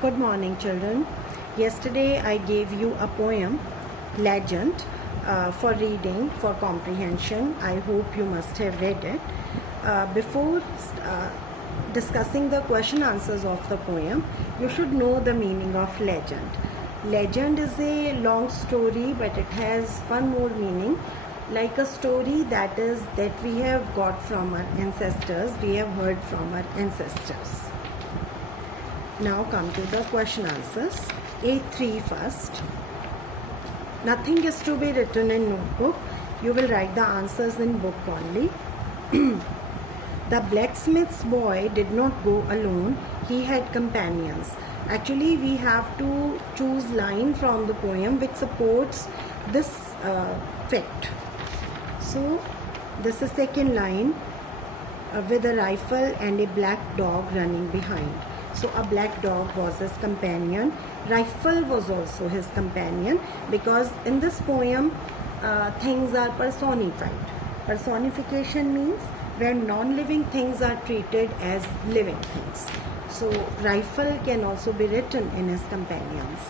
Good morning, children. Yesterday I gave you a poem, Legend, for reading, for comprehension. I hope you must have read it. Before discussing the question answers of the poem, you should know the meaning of legend. Legend is a long story, but it has one more meaning, like a story that we have got from our ancestors, we have heard from our ancestors. Now come to the question answers. A3 first. Nothing is to be written in notebook. You will write the answers in book only. The blacksmith's boy did not go alone. He had companions. Actually, we have to choose line from the poem which supports this fact. So, this is second line, with a rifle and a black dog running behind. So a black dog was his companion. Rifle was also his companion, because in this poem things are personified. Personification means when non-living things are treated as living things. So rifle can also be written in his companions.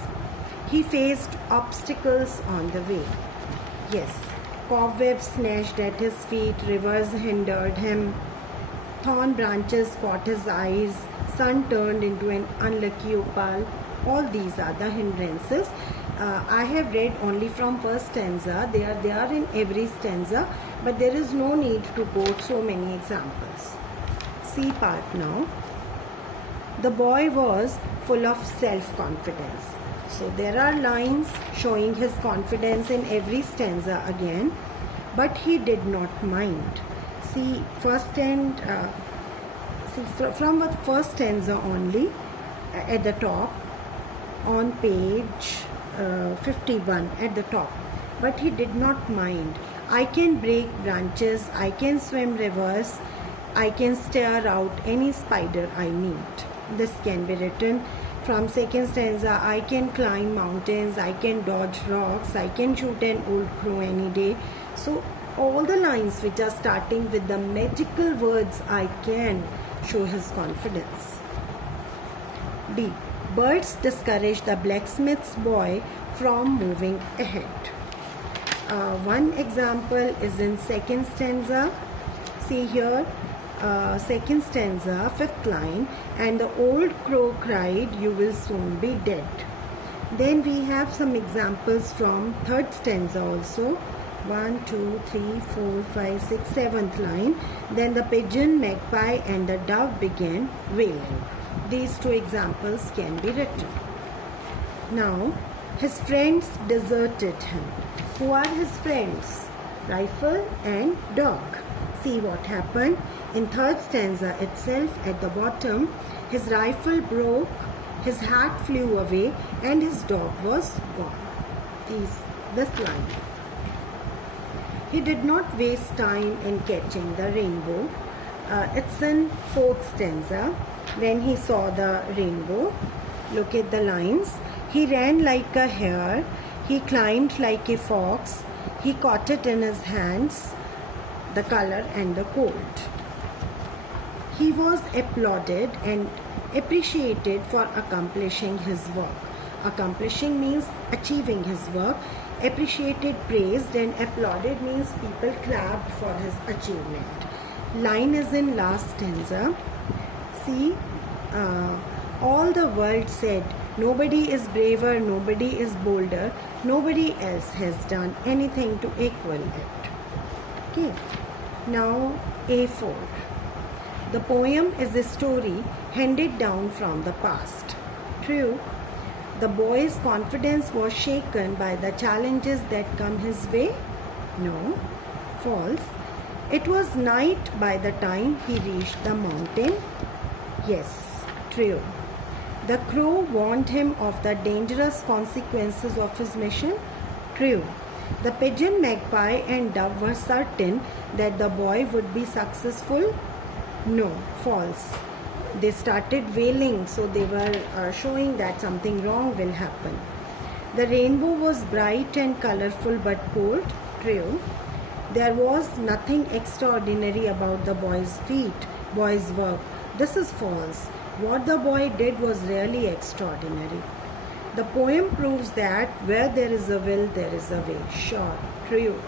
He faced obstacles on the way. Yes, cobwebs snatched at his feet, rivers hindered him, thorn branches caught his eyes, sun turned into an unlucky opal. All these are the hindrances. I have read only from first stanza. They are in every stanza, but there is no need to quote so many examples. C part now. The boy was full of self-confidence. So there are lines showing his confidence in every stanza again, but he did not mind. See, from the first stanza only, at the top, on page 51 at the top. But he did not mind. I can break branches, I can swim rivers, I can stare out any spider I meet. This can be written. From second stanza, I can climb mountains, I can dodge rocks, I can shoot an old crow any day. So all the lines which are starting with the magical words I can show his confidence. D. Birds discourage the blacksmith's boy from moving ahead. One example is in second stanza. See here, second stanza, fifth line, and the old crow cried, you will soon be dead. Then we have some examples from third stanza also. 1, 2, 3, 4, 5, 6, 7th line. Then the pigeon, magpie and the dove began wailing. These two examples can be written. Now, his friends deserted him. Who are his friends? Rifle and dog. See what happened. In third stanza itself, at the bottom, his rifle broke, his hat flew away, and his dog was gone. This line. He did not waste time in catching the rainbow. It's in fourth stanza. When he saw the rainbow, look at the lines. He ran like a hare. He climbed like a fox. He caught it in his hands, the color and the cold. He was applauded and appreciated for accomplishing his work. Accomplishing means achieving his work. Appreciated, praised, and applauded means people clapped for his achievement. Line is in last stanza. See, all the world said, nobody is braver, nobody is bolder, nobody else has done anything to equal it. Okay. Now A4. The poem is a story handed down from the past. True. The boy's confidence was shaken by the challenges that come his way? No. False. It was night by the time he reached the mountain? Yes. True. The crow warned him of the dangerous consequences of his mission? True. The pigeon, magpie and dove were certain that the boy would be successful? No. False. They started wailing, so they were showing that something wrong will happen. The rainbow was bright and colorful but cold. True. There was nothing extraordinary about the boy's feat, boy's work. This is false. What the boy did was really extraordinary. The poem proves that where there is a will, there is a way. Sure, true.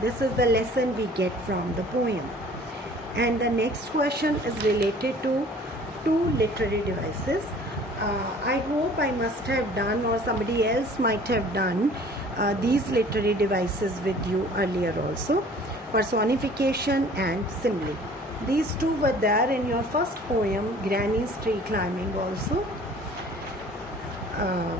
This is the lesson we get from the poem. And the next question is related to two literary devices. I hope I must have done, or somebody else might have done, these literary devices with you earlier also. Personification and simile. These two were there in your first poem, Granny's Tree Climbing also.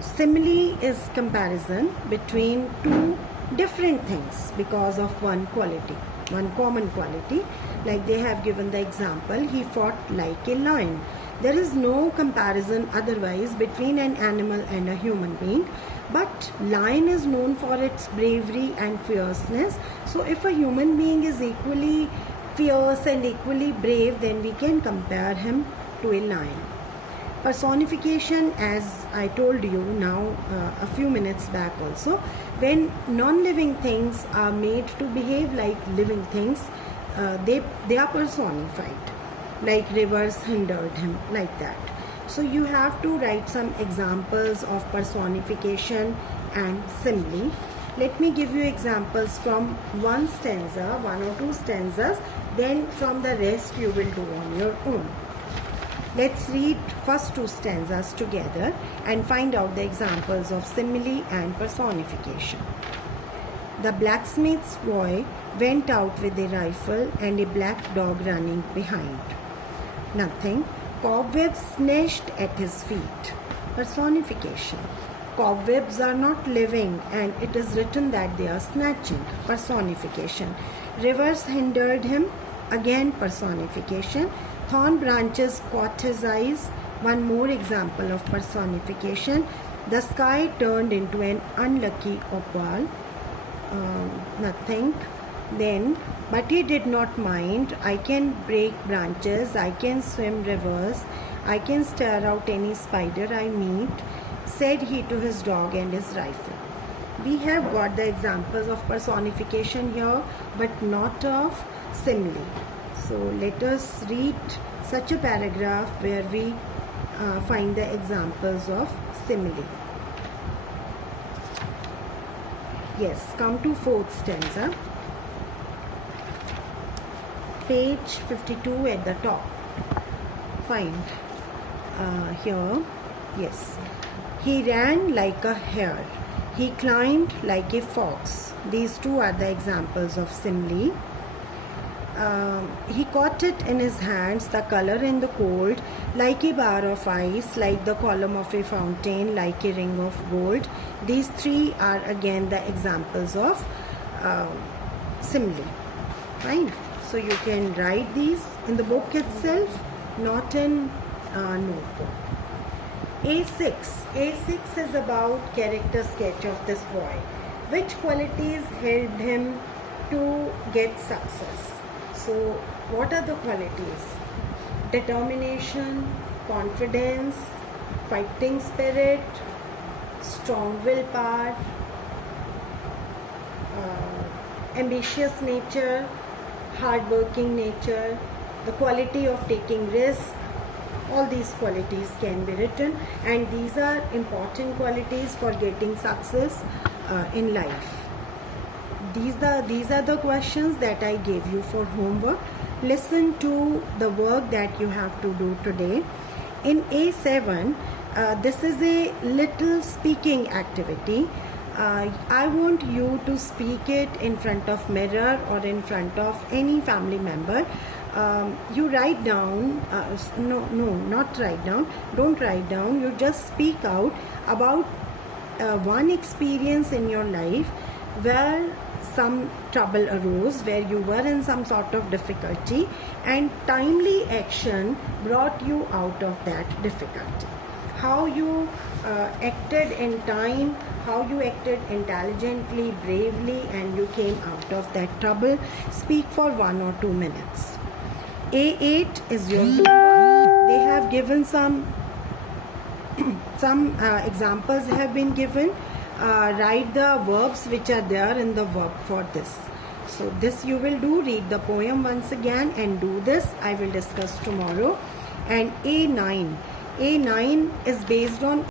Simile is comparison between two different things because of one quality, one common quality. Like they have given the example, he fought like a lion. There is no comparison otherwise between an animal and a human being, but lion is known for its bravery and fierceness. So if a human being is equally fierce and equally brave, then we can compare him to a lion. Personification, as I told you now a few minutes back also, when non-living things are made to behave like living things, they are personified. Like rivers hindered him, like that. So you have to write some examples of personification and simile. Let me give you examples from one stanza, one or two stanzas, then from the rest you will do on your own. Let's read first two stanzas together and find out the examples of simile and personification. The blacksmith's boy went out with a rifle and a black dog running behind. Nothing. Cobwebs snatched at his feet. Personification. Cobwebs are not living and it is written that they are snatching. Personification. Rivers hindered him. Again personification. Thorn branches caught his eyes. One more example of personification. The sky turned into an unlucky opal. Nothing. Then, but he did not mind. I can break branches, I can swim rivers, I can stare out any spider I meet, said he to his dog and his rifle. We have got the examples of personification here, but not of simile. So let us read such a paragraph where we find the examples of simile. Yes, come to fourth stanza. Page 52 at the top. Find here. Yes. He ran like a hare. He climbed like a fox. These two are the examples of simile. He caught it in his hands, the color in the cold, like a bar of ice, like the column of a fountain, like a ring of gold. These three are again the examples of simile. Fine. So you can write these in the book itself, not in notebook. A6. A6 is about character sketch of this boy. Which qualities helped him to get success? So what are the qualities? Determination, confidence, fighting spirit, strong willpower, ambitious nature, hard-working nature, the quality of taking risk. All these qualities can be written, and these are important qualities for getting success in life. These are the questions that I gave you for homework. Listen to the work that you have to do today. In A7, this is a little speaking activity. I want you to speak it in front of mirror or in front of any family member. You write down, not write down, don't write down, you just speak out about one experience in your life where some trouble arose, where you were in some sort of difficulty and timely action brought you out of that difficulty. How you acted in time, how you acted intelligently, bravely, and you came out of that trouble. Speak for 1 or 2 minutes. A8 is your homework. They have given some examples have been given. Write the verbs which are there in the verb for this. So this you will do. Read the poem once again and do this. I will discuss tomorrow. And A9. A9 is based on